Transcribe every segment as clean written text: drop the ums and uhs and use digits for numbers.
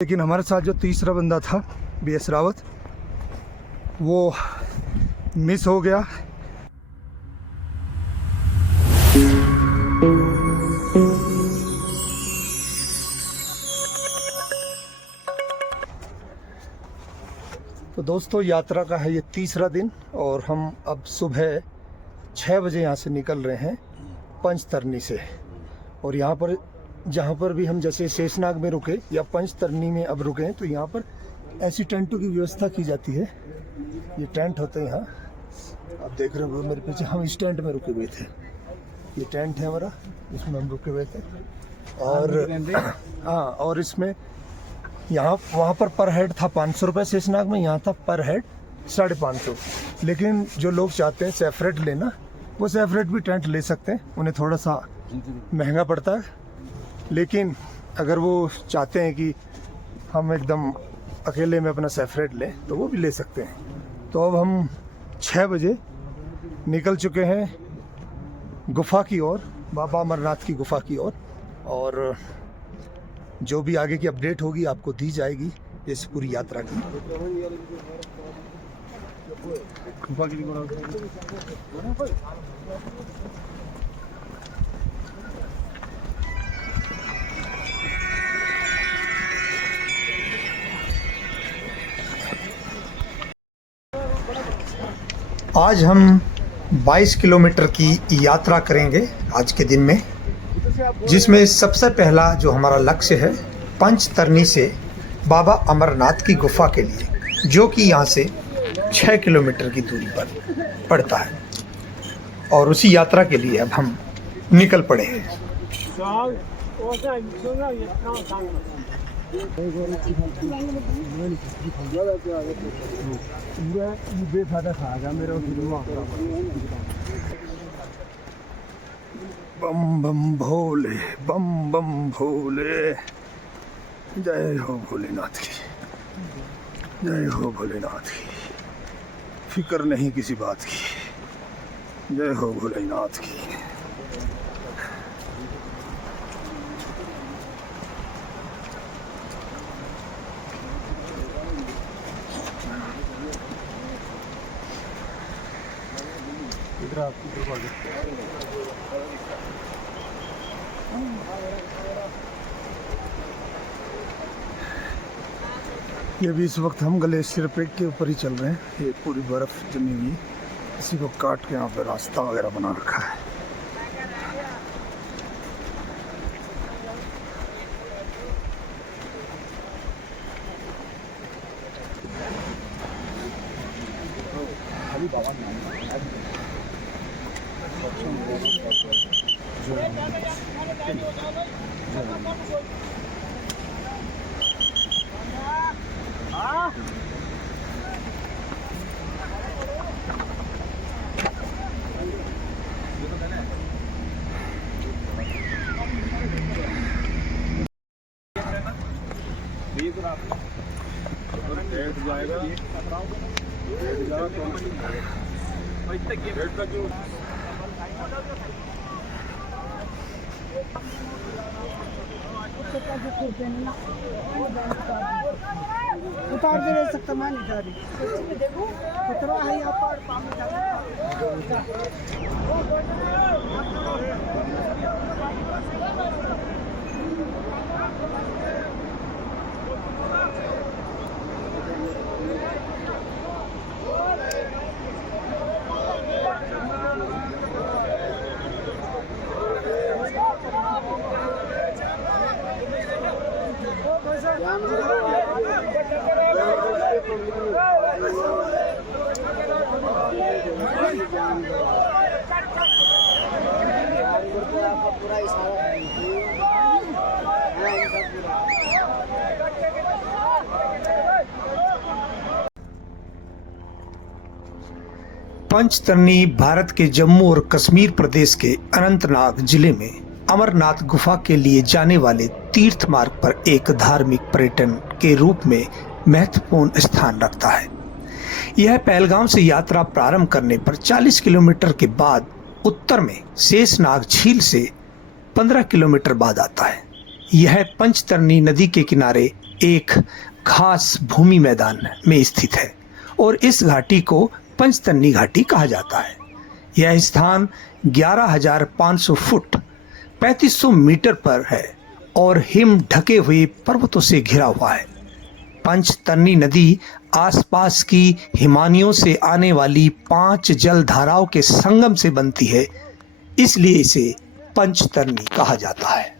लेकिन हमारे साथ जो तीसरा बंदा था BS रावत, वो मिस हो गया। तो दोस्तों, यात्रा का है ये तीसरा दिन और हम अब सुबह 6 बजे यहाँ से निकल रहे हैं पंचतरनी से। और यहाँ पर जहाँ पर भी हम जैसे शेषनाग में रुके या पंचतरनी में अब रुके हैं, तो यहाँ पर ऐसी टेंटों की व्यवस्था की जाती है। ये टेंट होते हैं यहाँ, आप देख रहे हो मेरे पीछे। हम इस टेंट में रुके हुए थे, ये टेंट है हमारा, इसमें हम रुके हुए थे। और हाँ, और इसमें यहाँ वहाँ पर हेड था 500 रुपये शेषनाग में, यहाँ था पर हेड 550। लेकिन जो लोग चाहते हैं सेपरेट लेना, वो सेपरेट भी टेंट ले सकते हैं। उन्हें थोड़ा सा महंगा पड़ता है, लेकिन अगर वो चाहते हैं कि हम एकदम अकेले में अपना सेपरेट लें, तो वो भी ले सकते हैं। तो अब हम 6 बजे निकल चुके हैं गुफा की ओर, बाबा अमरनाथ की गुफा की ओर। और जो भी आगे की अपडेट होगी आपको दी जाएगी इस पूरी यात्रा की। आज हम 22 किलोमीटर की यात्रा करेंगे आज के दिन में, जिसमें सबसे पहला जो हमारा लक्ष्य है पंचतरनी से बाबा अमरनाथ की गुफा के लिए, जो कि यहाँ से 6 किलोमीटर की दूरी पर पड़ता है। और उसी यात्रा के लिए अब हम निकल पड़े हैं। बम बम भोले, बम बम भोले, जय हो भोलेनाथ की, जय हो भोलेनाथ की। फिक्र नहीं किसी बात की, जय हो भोलेनाथ की। ये भी इस वक्त हम ग्लेशियर पेट के ऊपर ही चल रहे हैं। ये पूरी बर्फ जमी हुई, इसी को काट के यहाँ पे रास्ता वगैरह बना रखा है। उतार दे रह सकता, मैं नहीं जा रही। उतरा है यहाँ पर पंचतरनी भारत के जम्मू और कश्मीर प्रदेश के अनंतनाग जिले में अमरनाथ गुफा के लिए जाने वाले तीर्थ मार्ग पर एक धार्मिक पर्यटन के रूप में महत्वपूर्ण स्थान रखता है। यह पहलगाम से यात्रा प्रारंभ करने पर 40 किलोमीटर के बाद उत्तर में शेषनाग झील से 15 किलोमीटर बाद आता है। यह पंचतरनी नदी के किनारे एक खास भूमि मैदान में स्थित है और इस घाटी को पंचतरनी घाटी कहा जाता है। यह स्थान 11,500 फुट 3500 मीटर पर है और हिम ढके हुए पर्वतों से घिरा हुआ है। पंचतरनी नदी आसपास की हिमानियों से आने वाली 5 जल धाराओं के संगम से बनती है, इसलिए इसे पंचतरनी कहा जाता है।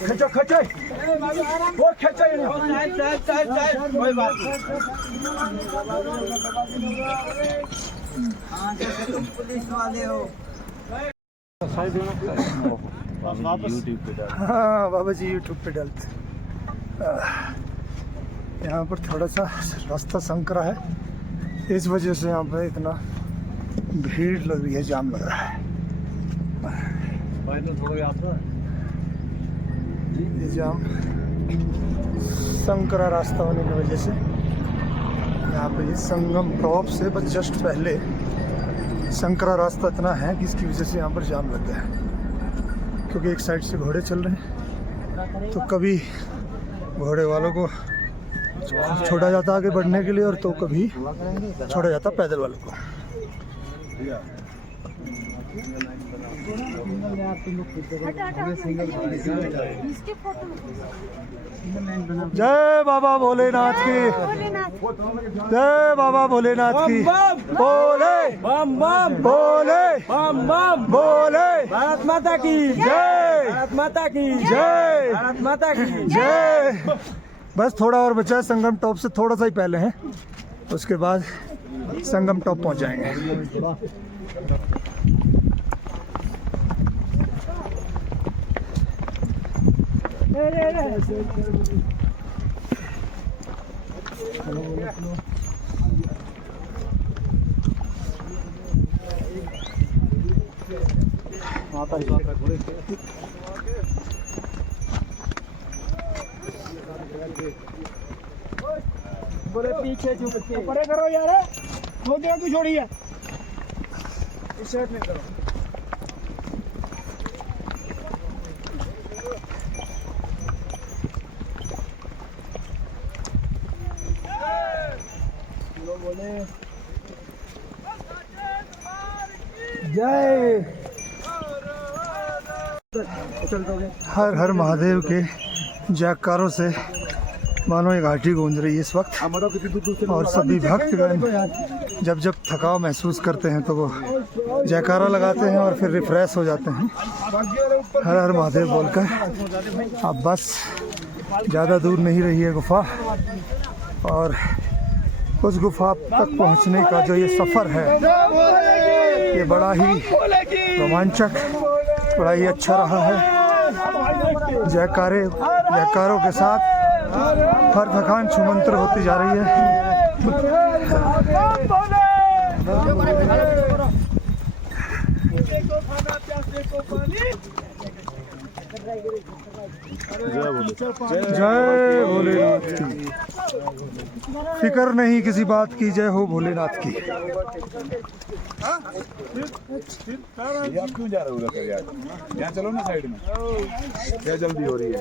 खचा खचा वो खचा ही नहीं साइड कोई बात नहीं पुलिस वाले हो हाँ बाबा जी यूट्यूब पे डालते। यहाँ पर थोड़ा सा रास्ता संकरा है, इस वजह से यहाँ पर इतना भीड़ लग रही है, जाम लग रहा है। ये जाम संकरा रास्ता होने की वजह से यहाँ पे ये संगम टॉप से बस जस्ट पहले संकरा रास्ता इतना है कि इसकी वजह से यहाँ पर जाम लग गया है, क्योंकि एक साइड से घोड़े चल रहे हैं तो कभी घोड़े वालों को छोड़ा जाता आगे बढ़ने के लिए और तो कभी छोड़ा जाता पैदल वालों को। जय बाबा भोलेनाथ की, जय बाबा भोलेनाथ की। बोले बम बम बोले बम बम बोले भारत माता की जय, भारत माता की जय, भारत माता की जय। बस थोड़ा और बचा है, संगम टॉप से थोड़ा सा ही पहले है, उसके बाद संगम टॉप पहुंच जाएंगे। बोले पीछे जो बच्चे परे करो यार, दो जगह क्यों छोड़ी है, इस साइड में करो। जय हर हर महादेव के जयकारों से मानो ये घाटी गूंज रही है इस वक्त, और सभी भक्तगण जब जब थकाव महसूस करते हैं तो वो जयकारा लगाते हैं और फिर रिफ्रेश हो जाते हैं हर हर महादेव बोलकर। अब बस ज़्यादा दूर नहीं रही है गुफा, और उस गुफा तक पहुंचने का जो ये सफ़र है ये बड़ा ही रोमांचक, बड़ा ही अच्छा रहा है। जयकारों के साथ हर थकान छूमंतर होती जा रही है। जय भोलेनाथ की, फिक्र नहीं किसी बात की, जय हो भोलेनाथ की। आप क्यों जा रहे हो उधर यार? यहाँ चलो ना साइड में, क्या जल्दी हो रही है?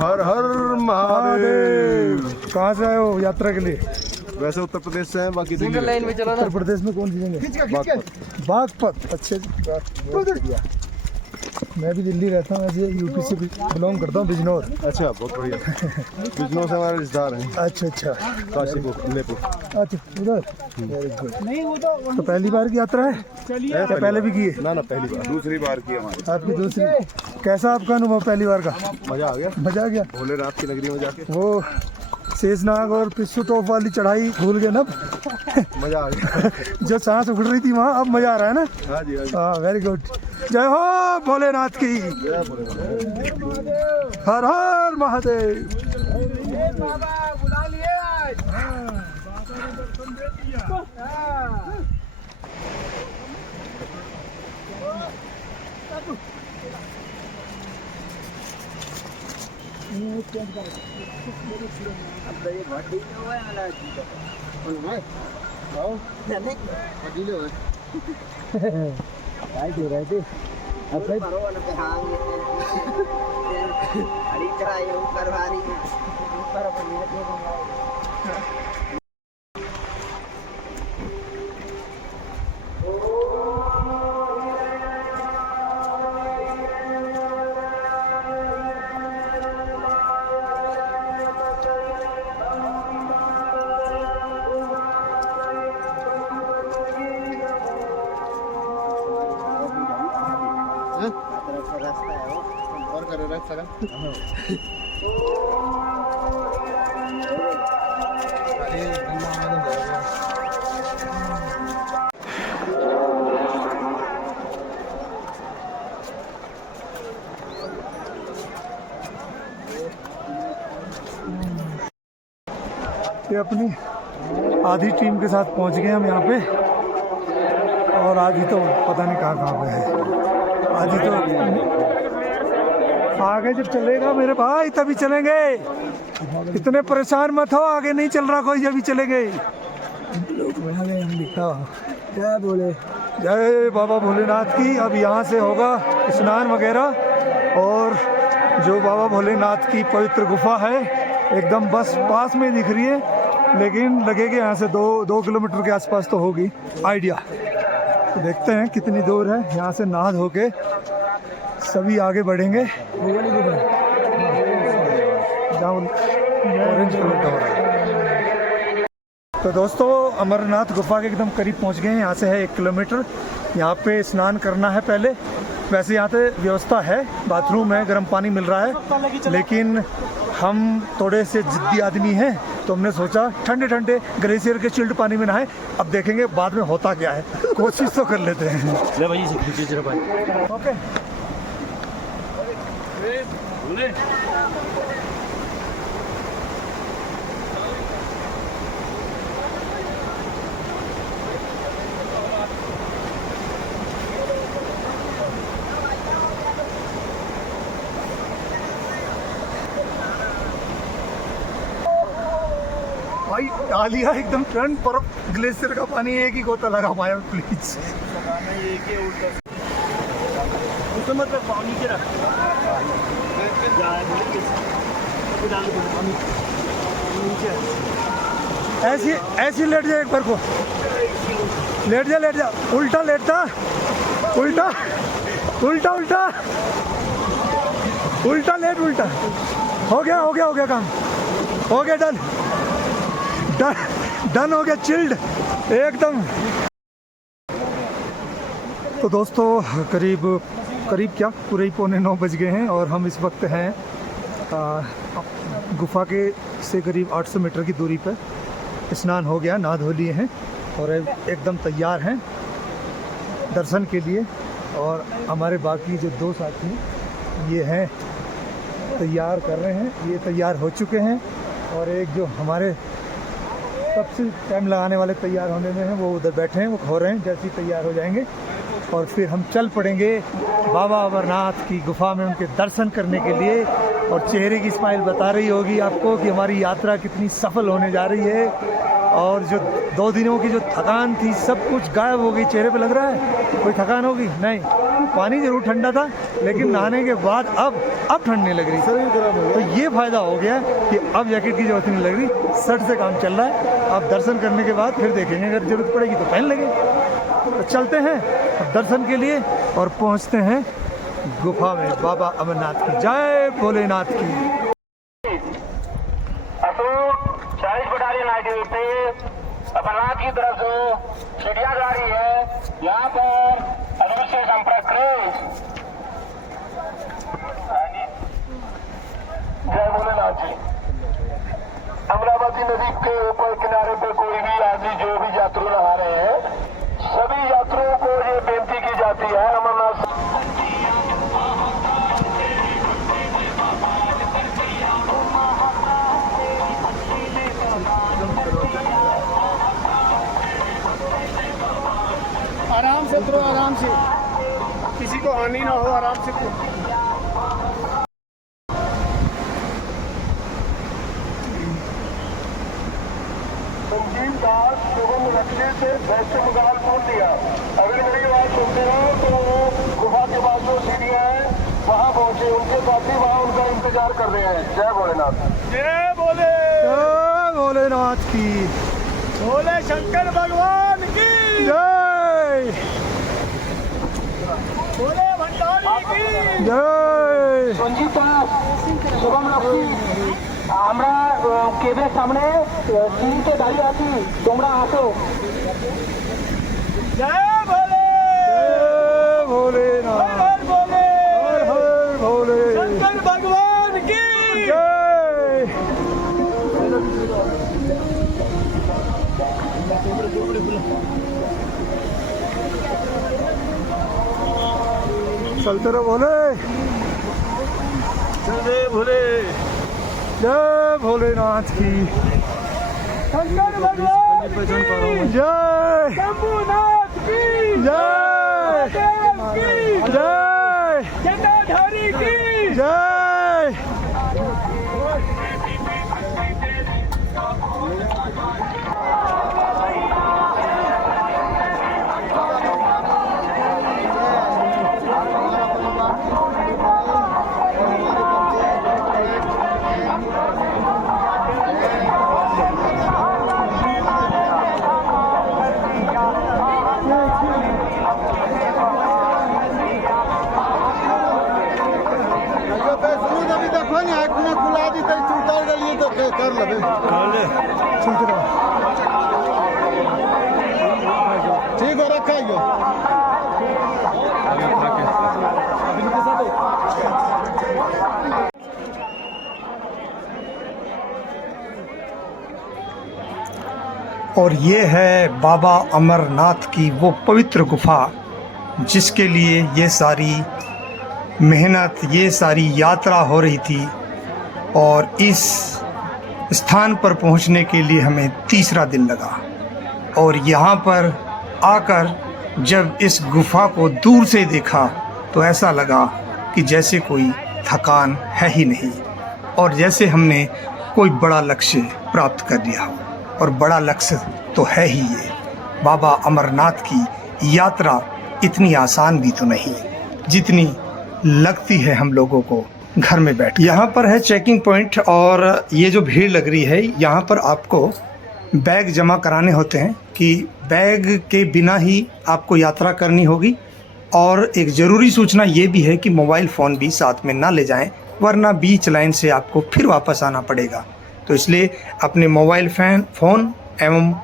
हर हर महादेव। कहाँ से आए हो यात्रा के लिए? वैसे उत्तर प्रदेश से है, बाकी सिंगल लाइन में चलो ना। उत्तर प्रदेश में कौन सी जगह? बागपत। अच्छे मैं भी दिल्ली रहता हूँ, ऐसे यूपी से बिलोंग करता हूँ, बिजनौर। अच्छा, बहुत बढ़िया। बिजनौर से हमारे रिश्तेदार हैं। अच्छा अच्छा, काशीपुर, लेपुर। अच्छा उधर। Very good. तो पहली बार की यात्रा है क्या पहले भी की है? ना पहली बार, दूसरी बार की हमारी। आपकी दूसरी। कैसा आपका अनुभव पहली बार का? मजा आ गया, मजा आ गया। भोलेनाथ की नगरी में जाके वो शेषनाग और पिस्सू टॉप वाली चढ़ाई भूल गए ना? मजा आ गया। जो सांस उड़ रही थी वहाँ, अब मजा आ रहा है ना? हाँ जी, हाँ जी। हाँ, वेरी गुड। जय हो भोलेनाथ की, हर हर महादेव। बाबा बुला लिए आज। ये अपनी आधी टीम के साथ पहुंच गए हम यहाँ पे, और आधी तो पता नहीं कहाँ पे है। आधी तो आगे जब चलेगा मेरे भाई तभी चलेंगे, इतने परेशान मत हो, आगे नहीं चल रहा कोई, अभी चलेंगे। जय बोले, जय बाबा भोलेनाथ की। अब यहाँ से होगा स्नान वगैरह, और जो बाबा भोलेनाथ की पवित्र गुफा है एकदम बस पास में दिख रही है, लेकिन लगेगा यहाँ से 2 किलोमीटर के आसपास तो होगी आइडिया। तो देखते हैं कितनी दूर है। यहाँ से नहा धो के सभी आगे बढ़ेंगे। ऑरेंज कलर का हो रहा है। तो दोस्तों अमरनाथ गुफा के एकदम करीब पहुँच गए हैं। यहाँ से है 1 किलोमीटर। यहाँ पे स्नान करना है पहले। वैसे यहाँ पे व्यवस्था है, बाथरूम है, गर्म पानी मिल रहा है, लेकिन हम थोड़े से जिद्दी आदमी हैं तो हमने सोचा ठंडे ठंडे ग्लेशियर के चिल्ड पानी में नहाए। अब देखेंगे बाद में होता क्या है, कोशिश तो कर लेते हैं। ले भाई ओके। भाई डालिया एकदम टर्न पर ग्लेशियर का पानी एक ही गोता लगा पाया प्लीज। मतलब पानी के ऐसी लेट जा, एक बार को लेट जा, उल्टा लेटता, उल्टा उल्टा उल्टा उल्टा लेट, उल्टा। हो गया काम, हो गया, डन हो गया, चिल्ड एकदम। तो दोस्तों करीब क्या पूरे ही 8:45 बज गए हैं, और हम इस वक्त हैं गुफा के से करीब 800 मीटर की दूरी पर। स्नान हो गया, नहा धो लिए हैं, और एकदम तैयार हैं दर्शन के लिए। और हमारे बाकी जो 2 साथी ये हैं तैयार कर रहे हैं, ये तैयार हो चुके हैं, और एक जो हमारे सबसे टाइम लगाने वाले तैयार होने में हैं वो उधर बैठे हैं, वो खो रहे हैं। जैसे ही तैयार हो जाएंगे और फिर हम चल पड़ेंगे बाबा अमरनाथ की गुफा में उनके दर्शन करने के लिए। और चेहरे की स्माइल बता रही होगी आपको कि हमारी यात्रा कितनी सफल होने जा रही है, और जो 2 दिनों की जो थकान थी सब कुछ गायब हो गई। चेहरे पे लग रहा है कोई थकान होगी नहीं। पानी जरूर ठंडा था, लेकिन नहाने के बाद अब ठंडने लग रही, तो ये फायदा हो गया कि अब जैकेट की जरूरत नहीं लग रही, शर्ट से काम चल रहा है। अब दर्शन करने के बाद फिर देखेंगे, अगर जरूरत पड़ेगी तो पहन लेंगे। तो चलते हैं अब दर्शन के लिए और पहुंचते हैं गुफा में। बाबा अमरनाथ की जय, भोलेनाथ की। 40 बटालियन आईडी पे अमरनाथ की तरफ से सीढ़ियां जा रही है, यहाँ पर हजूर से संपर्क करें। जय भोलेनाथ जी। अमरावती नदी के ऊपर किनारे पर कोई भी आदमी जो भी यात्रु नहा रहे हैं, सभी यात्रियों को ये बेनती की जाती है अमरनाथ आराम से उतरो, आराम से, किसी को हानि ना हो, आराम से दास शुभम रखने से वैश्य मंगाल छोड़ दिया। अगर मेरी बात सुनते हो तो गुफा के बाद जो पहुंचे, उनके साथी वहां उनका इंतजार कर रहे हैं। जय भोलेनाथ। जय भोले, जय भोलेनाथ की भोले शंकर भगवान की जय, भोले भंडारी की जय। সঞ্জিতা শুভম লক্ষ্মী, আমরা কেবের সামনে সিঁড়িতে দাঁড়িয়ে আছি, তোমরা আসো। जय भोले, जय भोलेनाथ, हर भोले, हर हर भोले, शंकर भगवान की जय। चलते रहो भोले, जय भोले, जय भोलेनाथ की शंकर भगवान की जय, शंभुनाथ की जय, देव की जय, जटाधारी की जय। चलते रहो, ठीक है, रखा ही और ये है बाबा अमरनाथ की वो पवित्र गुफा जिसके लिए ये सारी मेहनत, ये सारी यात्रा हो रही थी। और इस स्थान पर पहुंचने के लिए हमें तीसरा दिन लगा। और यहाँ पर आकर जब इस गुफा को दूर से देखा तो ऐसा लगा कि जैसे कोई थकान है ही नहीं, और जैसे हमने कोई बड़ा लक्ष्य प्राप्त कर लिया हो। और बड़ा लक्ष्य तो है ही ये, बाबा अमरनाथ की यात्रा इतनी आसान भी तो नहीं जितनी लगती है हम लोगों को घर में बैठ। यहाँ पर है चेकिंग पॉइंट, और ये जो भीड़ लग रही है यहाँ पर आपको बैग जमा कराने होते हैं कि बैग के बिना ही आपको यात्रा करनी होगी। और एक ज़रूरी सूचना ये भी है कि मोबाइल फ़ोन भी साथ में ना ले जाएं, वरना बीच लाइन से आपको फिर वापस आना पड़ेगा। तो इसलिए अपने मोबाइल फ़ोन एवं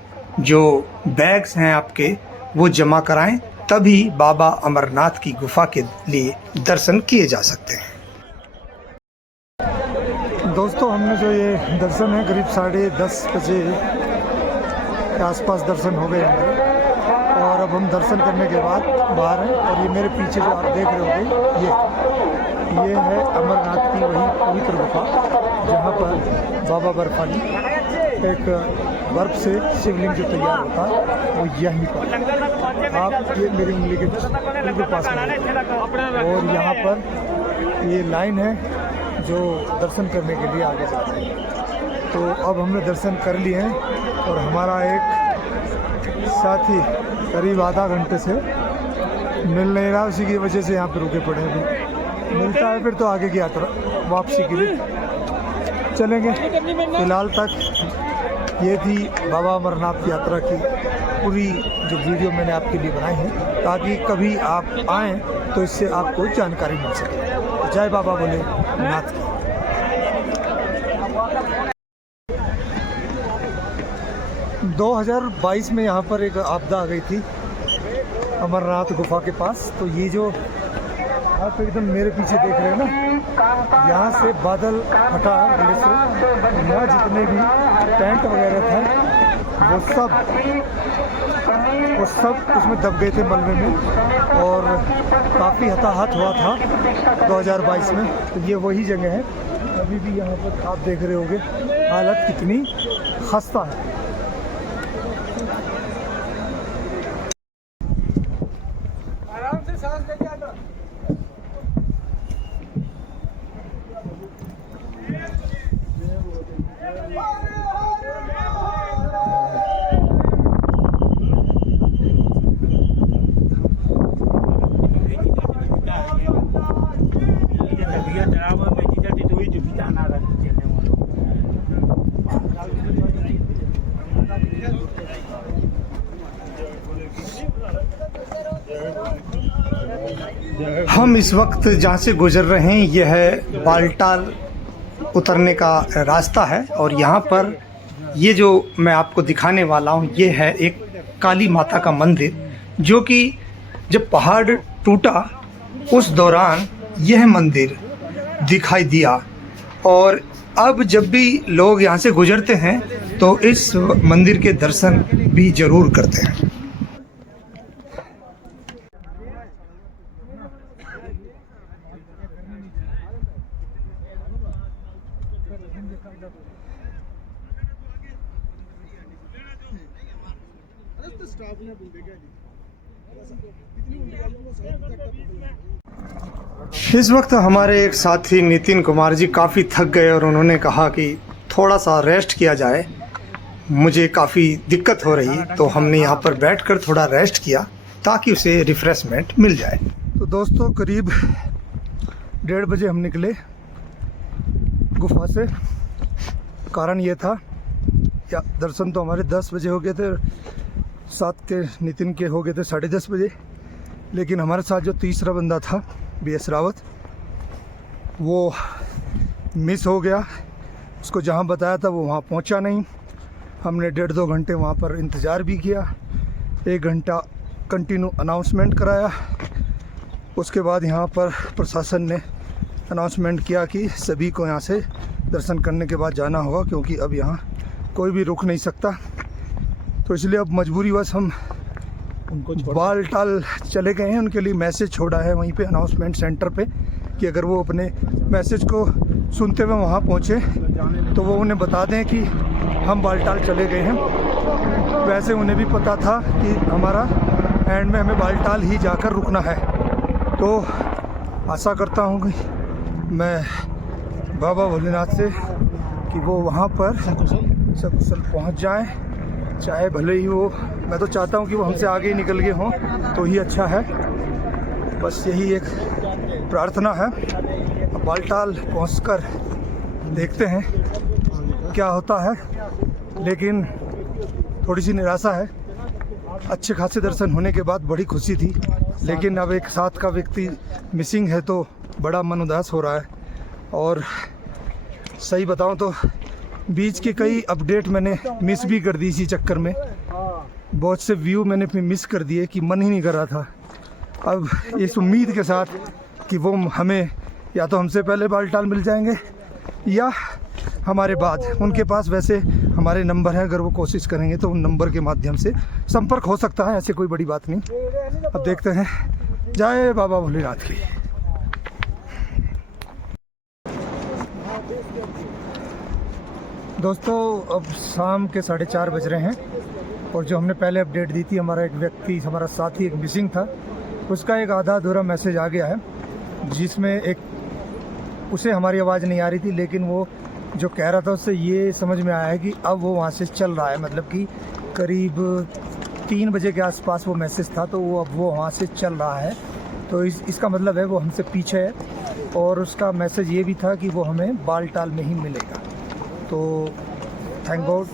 जो बैग्स हैं आपके वो जमा कराएं, तभी बाबा अमरनाथ की गुफा के लिए दर्शन किए जा सकते हैं। दोस्तों, हमने जो ये दर्शन है करीब 10:30 बजे के आसपास दर्शन हो गए हमारे, और अब हम दर्शन करने के बाद बाहर हैं। और ये मेरे पीछे जो आप देख रहे होंगे ये है अमरनाथ की वही पवित्र गुफा जहाँ पर बाबा बर्फानी एक बर्फ से शिवलिंग जो तैयार होता है वो यहीं पर, आप ये मेरी उंगली के बिल्कुल पास में। और यहाँ पर ये लाइन है जो दर्शन करने के लिए आगे जा रही है। तो अब हमने दर्शन कर लिए हैं, और हमारा एक साथी करीब आधा घंटे से मिल नहीं रहा, उसी की वजह से यहाँ पर रुके पड़े हैं। मिलता है फिर तो आगे की यात्रा वापसी के लिए चलेंगे। फिलहाल तक ये थी बाबा अमरनाथ यात्रा की पूरी जो वीडियो मैंने आपके लिए बनाई है, ताकि कभी आप आएँ तो इससे आपको जानकारी मिल सके। जय बाबा भोलेनाथ की। 2022 में यहाँ पर एक आपदा आ गई थी अमरनाथ गुफा के पास। तो ये जो आप एकदम मेरे पीछे देख रहे हैं ना, यहाँ से बादल फटा ग्लेशियर, यहाँ जितने भी टेंट वगैरह थे वो सब उसमें दब गए थे मलबे में, और काफ़ी हताहत हुआ था 2022 में। तो ये वही जगह है, अभी भी यहाँ पर आप देख रहे होंगे हालत कितनी खस्ता है। आराम से सांस लेके आता। dia teraba mai dia tu itu kita nak ada channel हम इस वक्त जहाँ से गुजर रहे हैं यह है बालटाल उतरने का रास्ता है और यहाँ पर ये जो मैं आपको दिखाने वाला हूँ ये है एक काली माता का मंदिर, जो कि जब पहाड़ टूटा उस दौरान यह मंदिर दिखाई दिया। और अब जब भी लोग यहाँ से गुजरते हैं तो इस मंदिर के दर्शन भी ज़रूर करते हैं। इस वक्त हमारे एक साथी नितिन कुमार जी काफ़ी थक गए और उन्होंने कहा कि थोड़ा सा रेस्ट किया जाए, मुझे काफ़ी दिक्कत हो रही, तो हमने यहाँ पर बैठकर थोड़ा रेस्ट किया ताकि उसे रिफ़्रेशमेंट मिल जाए। तो दोस्तों करीब 1:30 बजे हम निकले गुफा से। कारण ये था, या दर्शन तो हमारे 10 बजे हो गए थे, साथ के नितिन के हो गए थे 10:30 बजे, लेकिन हमारे साथ जो तीसरा बंदा था BS रावत, वो मिस हो गया। उसको जहाँ बताया था वो वहाँ पहुँचा नहीं। हमने 1.5-2 घंटे वहाँ पर इंतज़ार भी किया, 1 घंटा कंटिन्यू अनाउंसमेंट कराया। उसके बाद यहाँ पर प्रशासन ने अनाउंसमेंट किया कि सभी को यहाँ से दर्शन करने के बाद जाना होगा, क्योंकि अब यहाँ कोई भी रुक नहीं सकता। तो इसलिए अब मजबूरीवश हम उनको बालटाल चले गए हैं। उनके लिए मैसेज छोड़ा है वहीं पे अनाउंसमेंट सेंटर पे कि अगर वो अपने मैसेज को सुनते हुए वहाँ पहुँचे तो वो उन्हें बता दें कि हम बालटाल चले गए हैं। वैसे उन्हें भी पता था कि हमारा एंड में हमें बालटाल ही जाकर रुकना है। तो आशा करता हूँ कि मैं बाबा भोलेनाथ से कि वो वहाँ पर सकुशल पहुँच जाएँ, चाहे भले ही वो, मैं तो चाहता हूँ कि वो हमसे आगे ही निकल गए हों तो ही अच्छा है। बस यही एक प्रार्थना है। बालटाल पहुँचकर देखते हैं क्या होता है, लेकिन थोड़ी सी निराशा है। अच्छे खासे दर्शन होने के बाद बड़ी खुशी थी, लेकिन अब एक साथ का व्यक्ति मिसिंग है तो बड़ा मन उदास हो रहा है। और सही बताऊं तो बीच के कई अपडेट मैंने मिस भी कर दी इसी चक्कर में। बहुत से व्यू मैंने फिर मिस कर दिए कि मन ही नहीं कर रहा था। अब इस उम्मीद के साथ कि वो हमें या तो हमसे पहले बालटाल मिल जाएंगे या हमारे बाद। उनके पास वैसे हमारे नंबर हैं, अगर वो कोशिश करेंगे तो उन नंबर के माध्यम से संपर्क हो सकता है, ऐसे कोई बड़ी बात नहीं। अब देखते हैं। जय बाबा भोलेनाथ की। दोस्तों अब शाम के 4:30 बज रहे हैं और जो हमने पहले अपडेट दी थी, हमारा एक व्यक्ति, हमारा साथी एक मिसिंग था, उसका एक आधा अधूरा मैसेज आ गया है, जिसमें एक उसे हमारी आवाज़ नहीं आ रही थी, लेकिन वो जो कह रहा था उससे ये समझ में आया है कि अब वो वहाँ से चल रहा है। मतलब कि करीब 3 बजे के आसपास वो मैसेज था, तो वो अब वो वहाँ से चल रहा है। तो इसका मतलब है वो हमसे पीछे है। और उसका मैसेज ये भी था कि वो हमें बालटाल में ही मिलेगा। तो थैंक गॉड,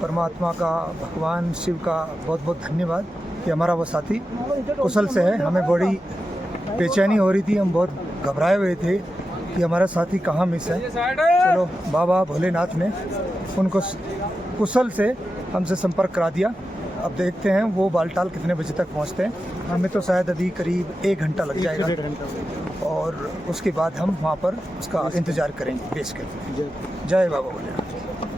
परमात्मा का, भगवान शिव का बहुत बहुत धन्यवाद कि हमारा वो साथी कुशल से है। हमें बड़ी बेचैनी हो रही थी, हम बहुत घबराए हुए थे कि हमारा साथी कहाँ मिस है। चलो बाबा भोलेनाथ ने उनको कुशल से हमसे संपर्क करा दिया। अब देखते हैं वो बालटाल कितने बजे तक पहुँचते हैं। हमें तो शायद अभी करीब 1 घंटा लग जाएगा और उसके बाद हम वहाँ पर उसका इंतज़ार करेंगे बेस कर। जय बाबा भोलेनाथ।